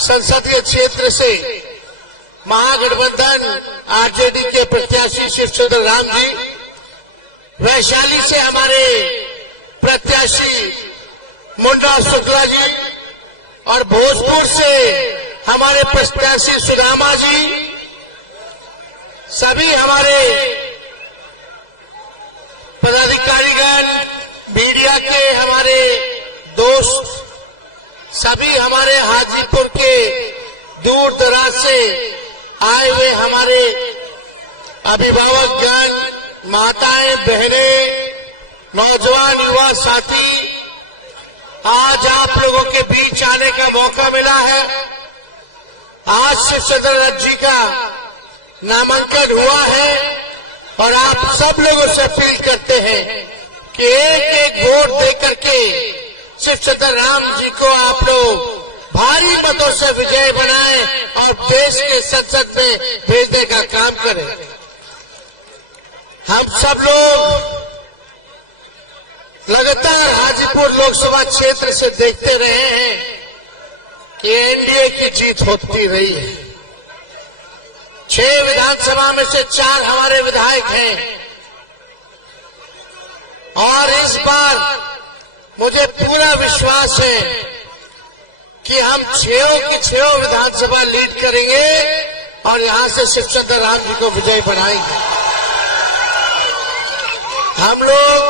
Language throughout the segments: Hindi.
संसदीय क्षेत्र से महागठबंधन आरजेडी के प्रत्याशी शिवचंद्र राम जी, वैशाली से हमारे प्रत्याशी मुन्ना शुक्ला जी और भोजपुर से हमारे प्रत्याशी सुदामा जी, सभी हमारे पदाधिकारीगण, मीडिया के हमारे दोस्त, सभी हमारे हाजीपुर के दूर दराज से आए हुए हमारे अभिभावकगण, माताएं, बहनें, नौजवान युवा साथी, आज आप लोगों के बीच आने का मौका मिला है। आज शिवचंद्र राम जी का नामांकन हुआ है और आप सब लोगों से अपील करते हैं कि एक एक वोट देकर के शिवचंद्र राम जी को आप लोग भारी मतों से विजय बनाएं और देश के संसद में भेजने का काम करें। हम सब लोग लगातार हाजीपुर लोकसभा क्षेत्र से देखते रहे हैं कि एनडीए की जीत होती रही है। 6 विधानसभा में से 4 हमारे विधायक हैं और इस बार मुझे पूरा विश्वास है कि हम 6 की 6 विधानसभा लीड करेंगे और यहां से शिवचंद्र राम जी को विजय बनाएंगे। हम लोग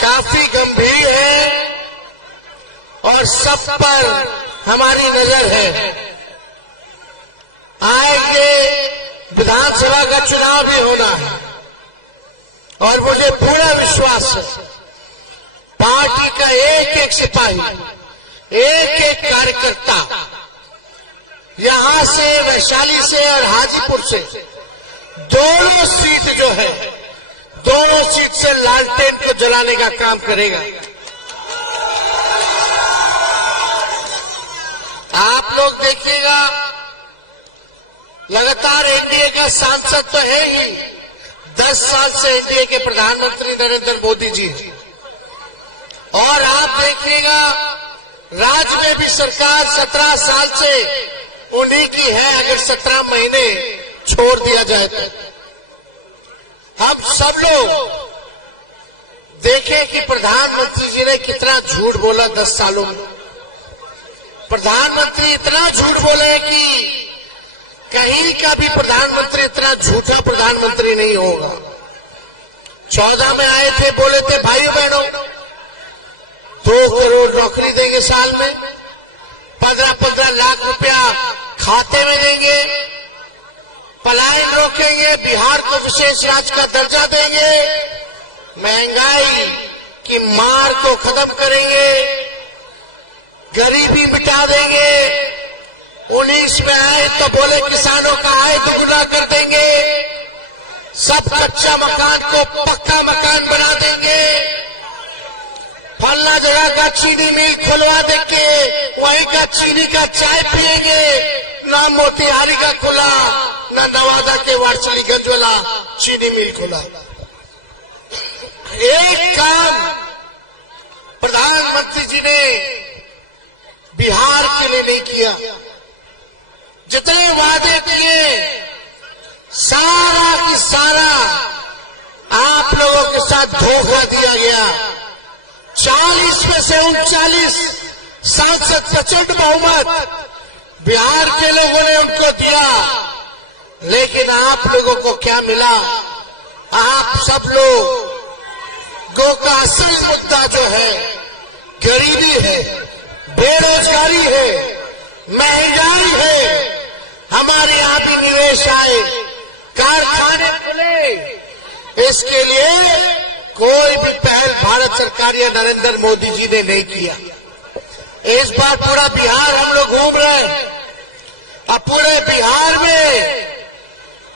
काफी गंभीर हैं और सब पर हमारी नजर है। आगे विधानसभा का चुनाव भी होना है और मुझे पूरा विश्वास है पार्टी का एक एक सिपाही, एक एक कार्यकर्ता यहां से, वैशाली से और हाजीपुर से दोनों सीट जो है, दोनों सीट से लालटेन को जलाने का काम करेगा। आप लोग देखिएगा, लगातार एनडीए का सांसद तो है ही, 10 साल से एनडीए के प्रधानमंत्री नरेंद्र मोदी जी, और आप देखिएगा राज्य में भी सरकार 17 साल से उन्हीं की है। अगर 17 महीने छोड़ दिया जाए तो हम सब लोग देखें कि प्रधानमंत्री जी ने कितना झूठ बोला 10 सालों में। प्रधानमंत्री इतना झूठ बोले कि कहीं का भी प्रधानमंत्री इतना झूठा प्रधानमंत्री नहीं होगा। 14 में आए थे, बोले थे भाई बहनों 2 करोड़ नौकरी देंगे साल में, 15-15 लाख रुपया खाते में देंगे, पलायन रोकेंगे, बिहार को विशेष राज्य का दर्जा देंगे, महंगाई की मार को खत्म करेंगे, गरीबी मिटा देंगे। 19 में आए तो बोले किसानों का आय दोगुना कर देंगे, सब कच्चा मकान को पक्का मकान बना देंगे, फलना जगह का चीनी मिल खुलवा देंगे, वहीं का चीनी का चाय पिएंगे। ना मोतिहारी का खुला, ना नवादा के वारसलीगंज वाला चीनी मिल खुला। एक काम प्रधानमंत्री जी ने बिहार के लिए नहीं किया। जितने वादे किए सारा की सारा आप लोगों के साथ धोखा दिया गया। 40 में से 39 सांसद प्रचंड बहुमत बिहार के लोगों ने उनको दिया, लेकिन आप लोगों को क्या मिला? आप सब लोगों का असली मुद्दा जो है गरीबी है, बेरोजगारी है, महंगाई है। हमारे यहाँ भी निवेश आए, कारखाने खुले, इसके लिए कोई भी पहल भारत सरकार या नरेंद्र मोदी जी ने नहीं किया। इस बार पूरा बिहार हम लोग घूम रहे हैं। अब पूरे बिहार में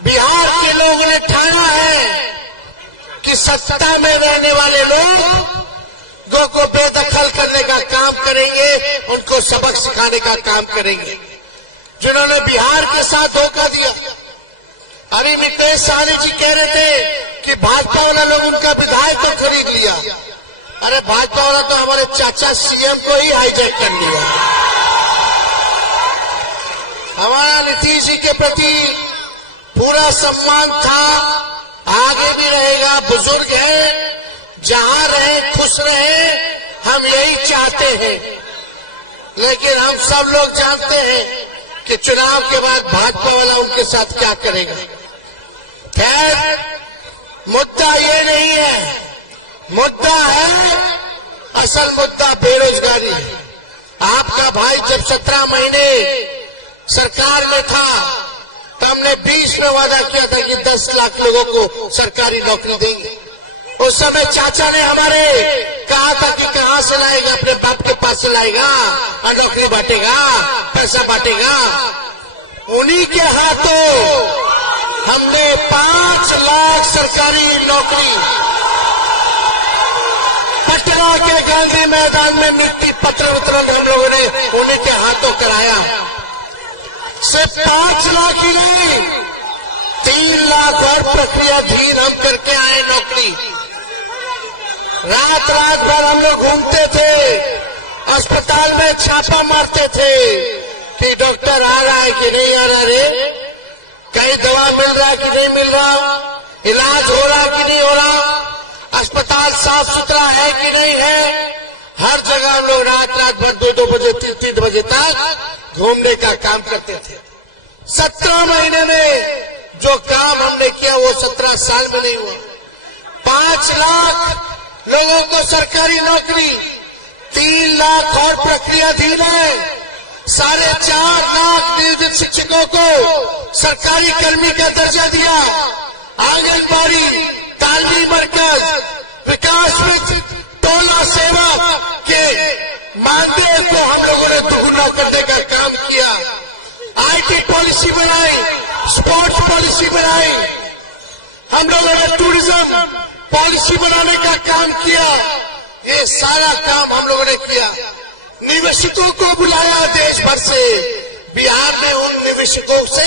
बिहार के लोगों ने ठाना है कि सत्ता में रहने वाले लोगों को बेदखल करने का काम करेंगे, उनको सबक सिखाने का काम करेंगे। जिन्होंने बिहार के साथ धोखा दिया, अभी नीतीश सहनी जी कह रहे थे कि भाजपा वाला लोग उनका विधायक को खरीद लिया। अरे भाजपा वाला तो हमारे चाचा सीएम को ही हाईजैक कर लिया। के प्रति पूरा सम्मान था, आगे भी रहेगा। बुजुर्ग है, जहां रहे खुश रहे, हम यही चाहते हैं। लेकिन हम सब लोग जानते हैं कि चुनाव के बाद भाजपा वाला उनके साथ क्या करेगा। खैर, मुद्दा ये नहीं है, मुद्दा है, असल मुद्दा बेरोजगारी। आपका भाई जब 17 महीने सरकार में था तो हमने 20 में वादा किया था कि 10 लाख लोगों को सरकारी नौकरी देंगे। उस समय चाचा ने हमारे कहा था कि कहां से लाएगा, अपने बाप के पास से लाएगा और नौकरी बांटेगा, पैसा बांटेगा। उन्हीं के हाथों हमने 5 लाख सरकारी नौकरी पटना के गांधी मैदान में नीति पत्र वितरण हम लोगों ने उन्हीं के हाथों कराया। सिर्फ 5 लाख ही नहीं, 3 लाख और प्रक्रियाधीन हम करके आए नौकरी। रात रात भर हम लोग घूमते थे, अस्पताल में छापा मारते थे कि डॉक्टर आ रहा है कि नहीं आ रहा, रे कहीं दवा मिल रहा है कि नहीं मिल रहा, इलाज हो रहा कि नहीं हो रहा, अस्पताल साफ सुथरा है कि नहीं है। हर जगह हम लोग रात रात भर 2-2 बजे 3-3 बजे तक घूमने का काम करते थे। 17 महीने में जो काम हमने किया वो 17 साल में नहीं हुआ। 5 लाख लोगों को सरकारी नौकरी, 3 लाख और प्रक्रियाधीन है, 4.5 लाख नियोजित शिक्षकों को सरकारी कर्मी का दर्जा दिया। आंगनबाड़ी, तालीमी मरकज, विकास मित्र, टोला सेवा के मानदेय को हम लोगों ने दोगुना करने का काम किया। आईटी पॉलिसी बनाई, स्पोर्ट्स पॉलिसी बनाई, हम लोगों ने टूरिज्म पॉलिसी बनाने का काम किया। ये सारा काम हम लोगों ने किया। निवेशकों को बुलाया देश भर से, बिहार में उन निवेशकों से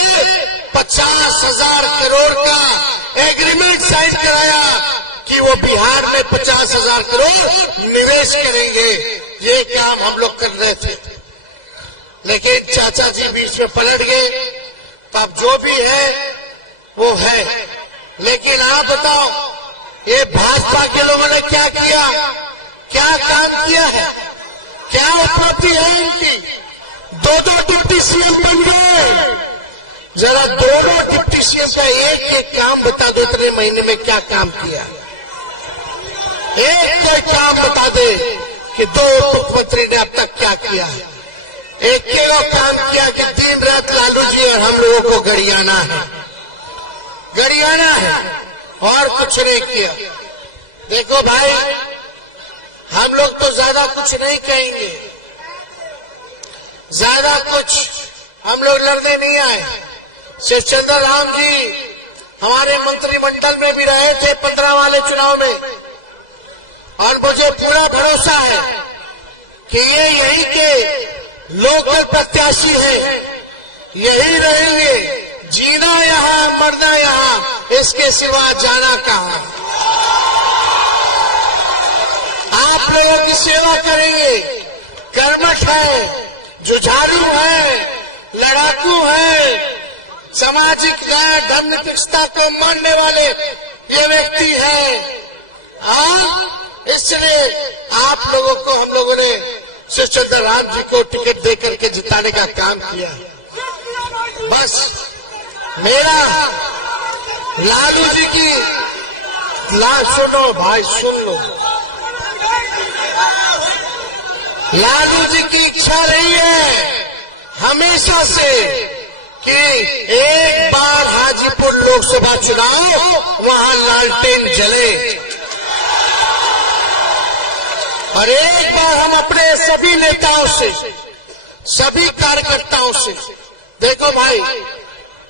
50,000 करोड़ का एग्रीमेंट साइन कराया कि वो बिहार में 50,000 करोड़ निवेश करेंगे। ये काम हम लोग कर रहे थे, लेकिन चाचा जी बीच में पलट गए। तो अब जो भी है वो है। लेकिन आप बताओ, ये भाजपा के लोगों ने क्या किया, क्या काम किया है, क्या उपलब्धि है इनकी? 2-2 डिप्टी सीएम बन गए। जरा दोनों डिप्टी सीएम का एक काम बता दो, इतने महीने में क्या काम किया। एक काम बता दे कि 2 मुख्यमंत्री ने अब तक क्या किया है। एक काम किया कि दिन रात लालू जी और हम लोगों को गरियाना है, गरियाना है, और कुछ नहीं किया। देखो भाई, हम लोग तो ज्यादा कुछ नहीं कहेंगे, ज्यादा कुछ हम लोग लड़ने नहीं आए। शिवचंद्र राम जी हमारे मंत्रिमंडल में भी रहे थे 15 वाले चुनाव में, और मुझे पूरा भरोसा है कि ये यही के लोकल प्रत्याशी है, यही रहेंगे। जीना यहाँ, मरना यहाँ, इसके सिवा जाना कहाँ। आप लोगों की सेवा करेंगे। कर्मठ है, जुझारू है, लड़ाकू है, सामाजिक न्याय धर्म निरपेक्षता को मानने वाले ये व्यक्ति है। हाँ, इसलिए आप लोगों को हम लोगों ने शिवचंद्र राम जी को टिकट देकर के जिताने का काम किया। बस मेरा लालू जी की सुनो भाई, सुन लो। लालू जी की इच्छा रही है हमेशा से कि एक बार हाजीपुर लोकसभा चुनाव वहां लालटेन जले, और एक बार हम अपने सभी नेताओं से, सभी कार्यकर्ताओं से, देखो भाई,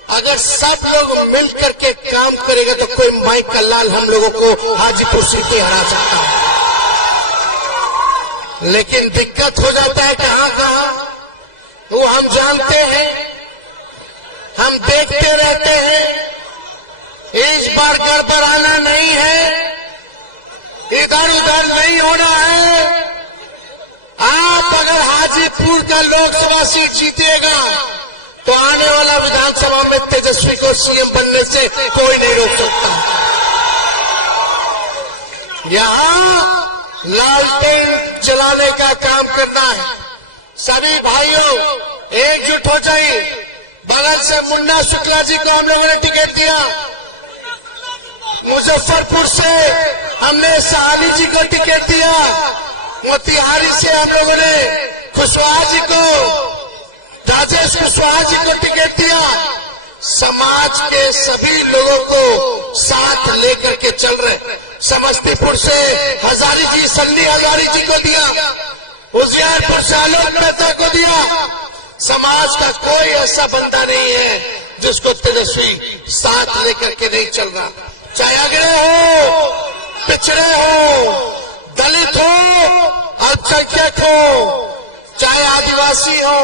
अगर सब लोग मिल करके काम करेंगे तो कोई माइक का लाल हम लोगों को हाजीपुर सीटें हरा सकता है। लेकिन दिक्कत हो जाता है कहां कहां, वो हम जानते हैं, हम देखते रहते हैं। इस बार गड़बड़ाना नहीं है, इधर उधर नहीं होना है। आप अगर हाजीपुर का लोकसभा सीट जीतेगा तो आने वाला विधानसभा में तेजस्वी को सीएम बनने से कोई नहीं रोक सकता। यहां लालटेन जलाने का काम करना है। सभी भाइयों एकजुट हो जाइए। बगल से मुन्ना शुक्ला जी को हम लोगों ने टिकट दिया, मुजफ्फरपुर से हमने साहबी जी को टिकट दिया, मोतिहारी से हम लोगों ने कुशवाहा जी को, राजेश कुशवाहा जी को टिकट दिया। समाज के सभी लोगों को साथ लेकर के चल रहे। समस्तीपुर से हजारी जी, संडी हजारी जी को दिया, होशियारपुर से आलोक मेहता को दिया। समाज का कोई ऐसा बंदा नहीं है जिसको तेजस्वी साथ लेकर के नहीं चल रहा। चाहे अगड़े हो, पिछड़े हो, दलित हो, अल्पसंख्यक हो, चाहे आदिवासी हो,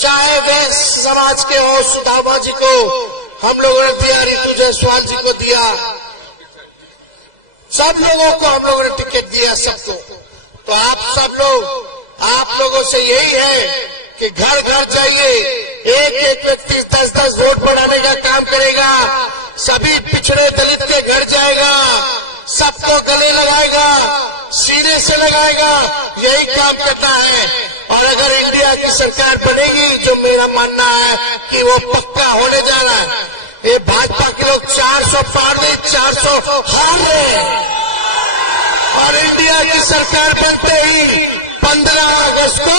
चाहे वैश्य समाज के हो, सुदामा जी को हम लोगों ने दिया, रितु जायसवाल जी को दिया, सब लोगों को हम लोगों ने टिकट दिया सबको। तो आप सब लोग, आप लोगों से यही है कि घर घर जाइए, एक एक व्यक्ति 10-10 वोट बढ़ाने का काम करेगा, सभी पिछड़े दलित के घर जाएगा, सबको गले लगाएगा, सीने से लगाएगा, यही काम करना है। और अगर इंडिया की सरकार बनेगी, जो मेरा मानना है कि वो पक्का होने जा रहा है, ये भाजपा के लोग 400 पार नहीं, 400 हार रहे। और इंडिया की सरकार बनते ही 15 अगस्त को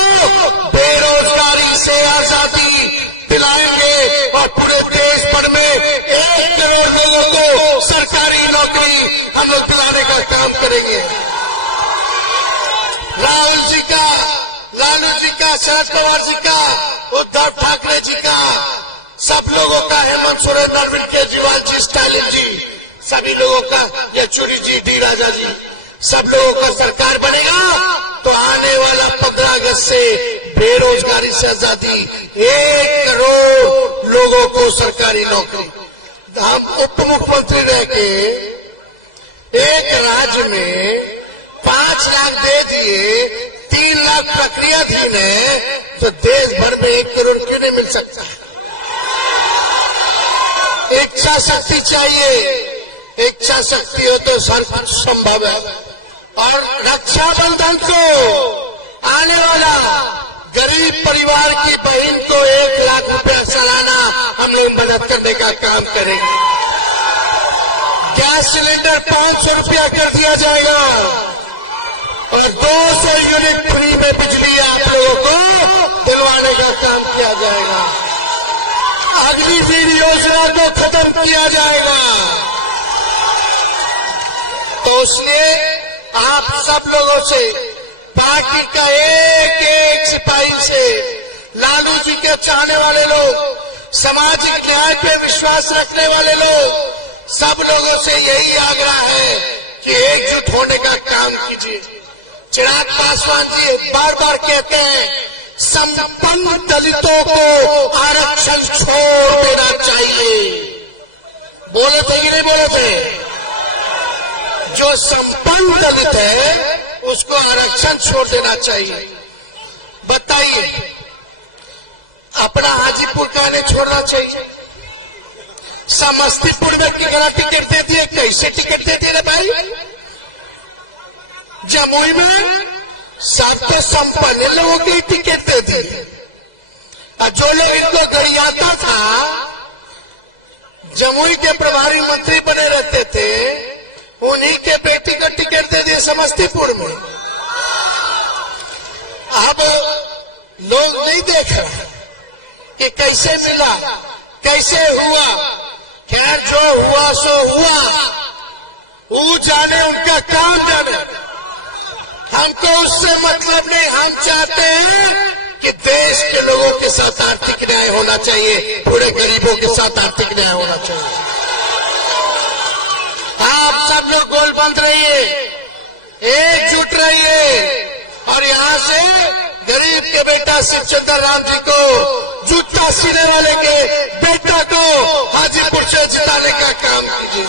बेरोजगारी से आजादी दिलाएंगे और पूरे देश भर में 1 करोड़ लोगों को सरकारी नौकरी हम लोग दिलाने का काम करेंगे। राहुल जी का, लालू जी का, शरद पवार जी का, उद्धव ठाकरे जी का, सब लोगों का, हेमंत सोरेन, अरविंद केजरीवाल जी, स्टालिन जी, सभी लोगों का, येचुरी जी, डी राजा जी, सब लोगों का सरकार बनेगा तो आने वाला 15 अगस्त से बेरोजगारी से आजादी, 1 करोड़ लोगों को सरकारी नौकरी। हम उप मुख्यमंत्री रह के एक राज्य में 5 लाख दे दिए, 3 लाख प्रक्रियाधीन है, तो देश भर में 1 करोड़ क्यों नहीं मिल सकता? इच्छा शक्ति चाहिए, इच्छा शक्ति हो तो सब कुछ संभव है। और रक्षाबंधन को आने वाला गरीब परिवार की बहन को 1 लाख रुपया सालाना हम लोग मदद करने का काम करेंगे। गैस सिलेंडर 500 रुपया कर दिया जाएगा और 200 यूनिट फ्री में बिजली आप लोगों को दिलवाने का काम किया जाएगा। अग्निवीर योजना को खत्म किया जाएगा। तो इसलिए आप सब लोगों से, पार्टी का एक एक सिपाही से, लालू जी के चाहने वाले लोग, सामाजिक न्याय पे विश्वास रखने वाले लोग, सब लोगों से यही आग्रह है कि एकजुट होने का काम कीजिए। चिराग पासवान जी बार बार कहते हैं संपन्न दलितों को आरक्षण छोड़ देना चाहिए। बोले थे कि नहीं बोले थे? जो संपन्न दलित है उसको आरक्षण छोड़ देना चाहिए। बताइए, अपना हाजीपुर का नहीं छोड़ना चाहिए? समस्तीपुर में कितना टिकट दे दिए, कैसे टिकट दे दिए भाई? जमुई में सबको संपन्न लोगों की टिकट दे दिए, और जो लोग इनको गरियाता था, जमुई के प्रभारी मंत्री बने रहते थे, उन्हीं के बेटी को टिकट दे दिए समस्तीपुर में। अब लोग नहीं देख रहे कि कैसे मिला, कैसे हुआ। खैर, जो हुआ सो हुआ, वो जाने, उनका काम जाने, हमको उससे मतलब नहीं। हम चाहते हैं कि देश के लोगों के साथ आर्थिक न्याय होना चाहिए, पूरे गरीबों के साथ आर्थिक न्याय होना चाहिए। आप सब लोग गोलबंद रहिए, एकजुट रहिए, और यहाँ से गरीब के बेटा शिवचंद्र राम जी को, जूता सीने वाले के बेटा को हाजीपुर से जिताने का काम कीजिए।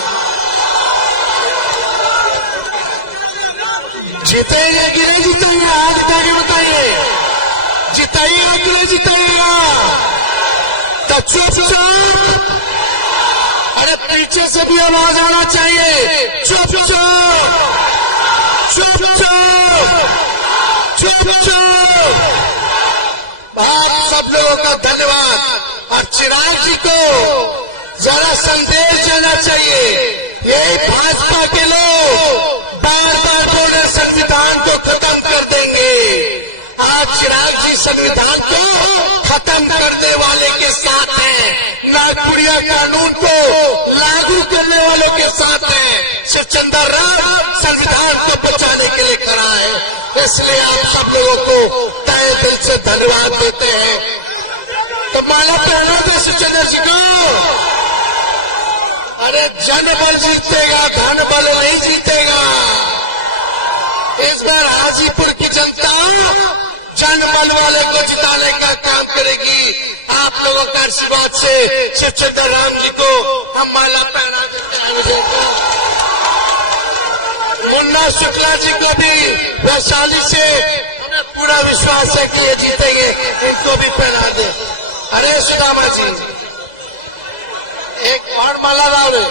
जीतेंगे कि नहीं जीतेंगे? आज आगे बताइए, जिताइएगा कि नहीं जिताइएगा? चुप चुप, अरे पीछे से भी आवाज आना चाहिए, चुप चुप, चुप चुप, चुप चुप। आप सब लोगों का धन्यवाद। और चिराग जी को जरा संदेश देना चाहिए, यही भाजपा के लोग बार बार बोल रहे संविधान को खत्म कर देंगे। आज चिराग जी संविधान को खत्म करने वाले के साथ हैं, नागपुरिया कानून को लागू करने वालों के साथ हैं। शिवचंद्र राव संविधान को बचाने के लिए खड़ा है। इसलिए आप सब लोगों को तहे दिल से धन्यवाद देते हैं। तो माला पहना दो शिवचंद्र जी को। अरे जनबल जीतेगा, धन बल नहीं जीतेगा। इस बार हाजीपुर की जनता जनबल वाले को जिताने का काम करेगी। आप लोगों का आशीर्वाद से शिवचंद्र राम जी को हम माला पहना देते हैं। मुन्ना शुक्ला जी को भी वैशाली से हमें पूरा विश्वास है कि ये जीतेंगे, इनको भी पहना दे। अरे सुदामा जी एक बार माला डाले।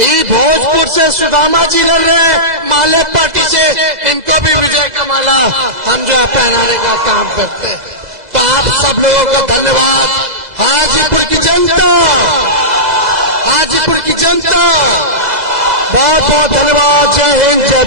ये भोजपुर से सुदामा जी लड़ रहे हैं माले पार्टी से, इनको भी विजय का माला हम जो पहनाने का काम करते हैं। तो आप सब लोगों का धन्यवाद। हाजीपुर की जनता, हाजीपुर की जनता बहुत बहुत धन्यवाद। जय हिंद।